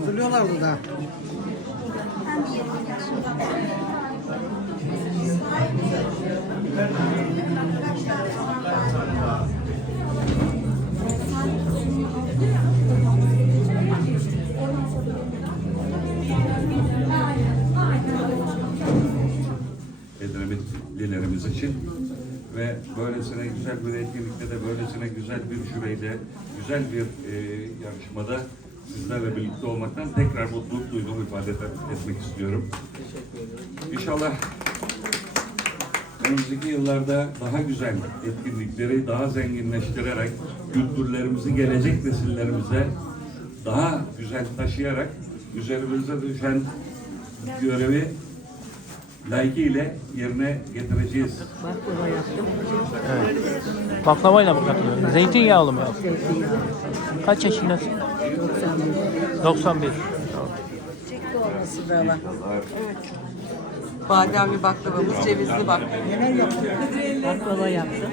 Hazırlıyorlar burada. Böylesine güzel bir etkinlikte de böylesine güzel bir jüriyle güzel bir e, yarışmada sizlerle birlikte olmaktan tekrar mutluluk duyduğumu ifade et- etmek istiyorum. İnşallah önümüzdeki yıllarda daha güzel etkinlikleri daha zenginleştirerek kültürlerimizi gelecek nesillerimize daha güzel taşıyarak üzerimize düşen görevi layıkıyla yerine getireceğiz. Baklava yaptım. Baklavayla mı katılıyorsun? Zeytinyağlı mı? Kaç yaşındasın? 91. Çekti olması da var. Bademli baklavamız, cevizli bak. Baklava yaptım.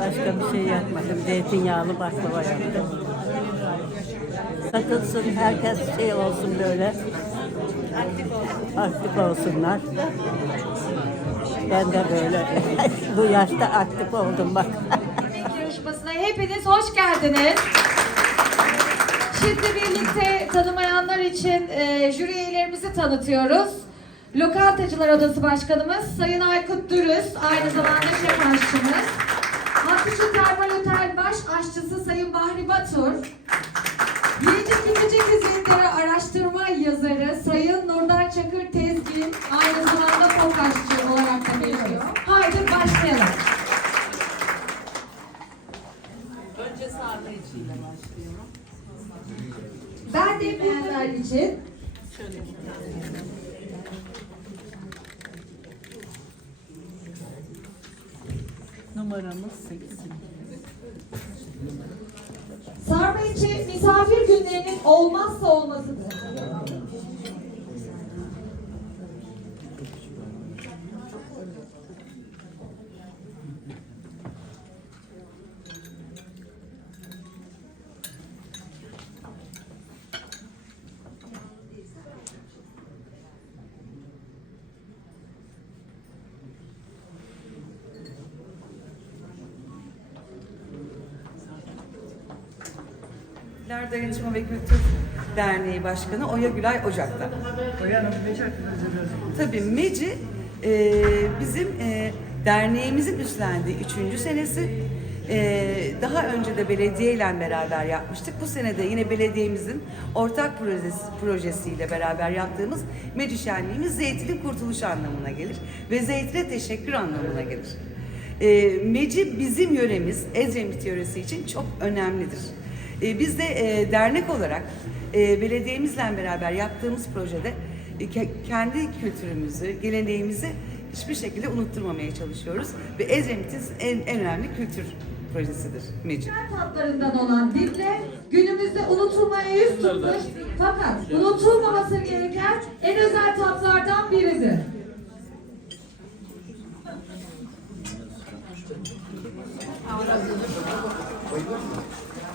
Başka bir şey yapmadım. Zeytinyağlı baklava yaptım. Takılsın herkes şey olsun böyle. Aktif olsunlar. Ben de böyle bu yaşta aktif oldum bak. yarışmasına hepiniz hoş geldiniz. Şimdi birlikte tanımayanlar için e, jüri üyelerimizi tanıtıyoruz. Lokantacılar Odası Başkanımız Sayın Aykut Dürüst, aynı zamanda şef aşçımız. Hakkışı Termal Bilmeyenler için Numaramız 8. sarma içi misafir günlerinin olmazsa olmazıdır. Ler Dayanışma ve Kültür Derneği Başkanı Oya Gülay Ocak'ta. Tabii MECI e, bizim e, derneğimizin üstlendiği üçüncü senesi. E, daha önce de belediyeyle beraber yapmıştık. Bu sene de yine belediyemizin ortak projesi, projesiyle beraber yaptığımız MECI şenliğimiz Zeytin'in kurtuluşu anlamına gelir. Ve Zeytin'e teşekkür anlamına gelir. E, MECI bizim yöremiz, Edremit yöresi için çok önemlidir. E, biz de e, dernek olarak e, belediyemizle beraber yaptığımız projede e, ke- kendi kültürümüzü, geleneğimizi hiçbir şekilde unutturmamaya çalışıyoruz. Ve Edremit'in en, en önemli kültür projesidir MECI. Güzel tatlarından olan dille günümüzde unutulmaya yüz tutmuş fakat unutulmaması gereken en özel tatlardan biridir.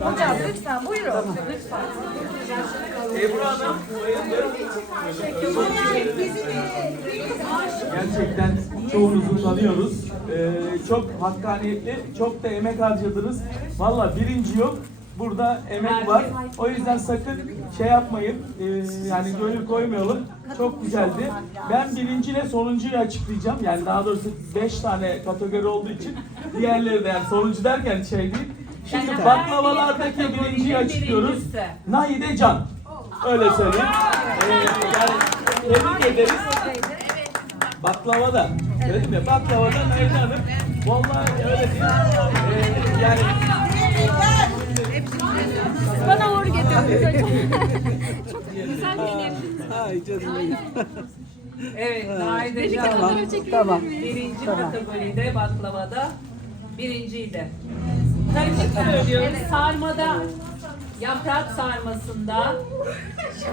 Hocam lütfen buyurun. Ebru Hanım. Gerçekten çoğunuzu tanıyoruz. Ee, çok hakkaniyetli, çok da emek harcadınız. Valla birinci yok. Burada emek var. O yüzden sakın şey yapmayın. ee, yani gönül koymayalım. Çok güzeldi. Ben birinciyle sonuncuyu açıklayacağım. Yani daha doğrusu beş tane kategori olduğu için diğerleri de yani sonuncu derken şey değil. Şimdi baklavalardaki birinciyi açıklıyoruz. Nahide Can. Öyle söyleyeyim. Ee, yani tebrik ederiz. Baklava da. Dedim ya baklava da Naide Hanım. Vallahi öyle değil. Ee, yani Bana uğur getirdiniz Çok güzel benim. Evet, Naide Tamam, Canım tamam. birinci kategoride baklavada birinciydi. Karışık söylüyoruz. Sarmada, yaprak sarmasında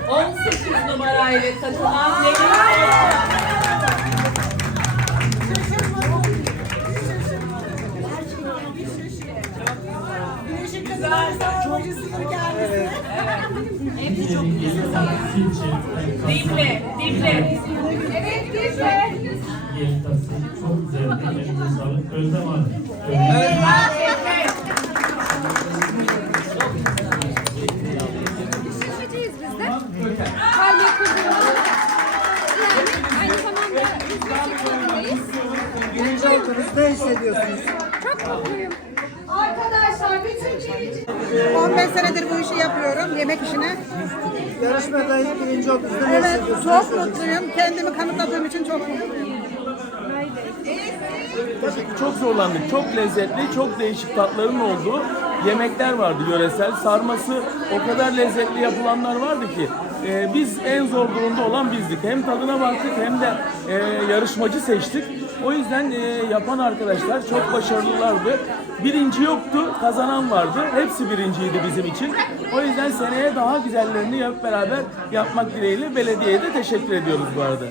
18 numarayla katılan Melih Dible, Dible. Evet Dicle. Çok sağlık. Özlem Hanım. 15 senedir bu işi yapıyorum, yemek işini. Yarışmadayız. Birinci oldunuz. Ne Evet, hissediyorsunuz? çok mutluyum. Kendimi kanıtladığım için çok mutluyum. çok zorlandık. Çok lezzetli, çok değişik tatların olduğu yemekler vardı yöresel. Sarması o kadar lezzetli yapılanlar vardı ki e, biz en zor durumda olan bizdik. Hem tadına baktık hem de e, yarışmacı seçtik. O yüzden e, yapan arkadaşlar çok başarılılardı. Birinci yoktu, kazanan vardı. Hepsi birinciydi bizim için. O yüzden seneye daha güzellerini hep beraber yapmak dileğiyle belediyeye de teşekkür ediyoruz bu arada.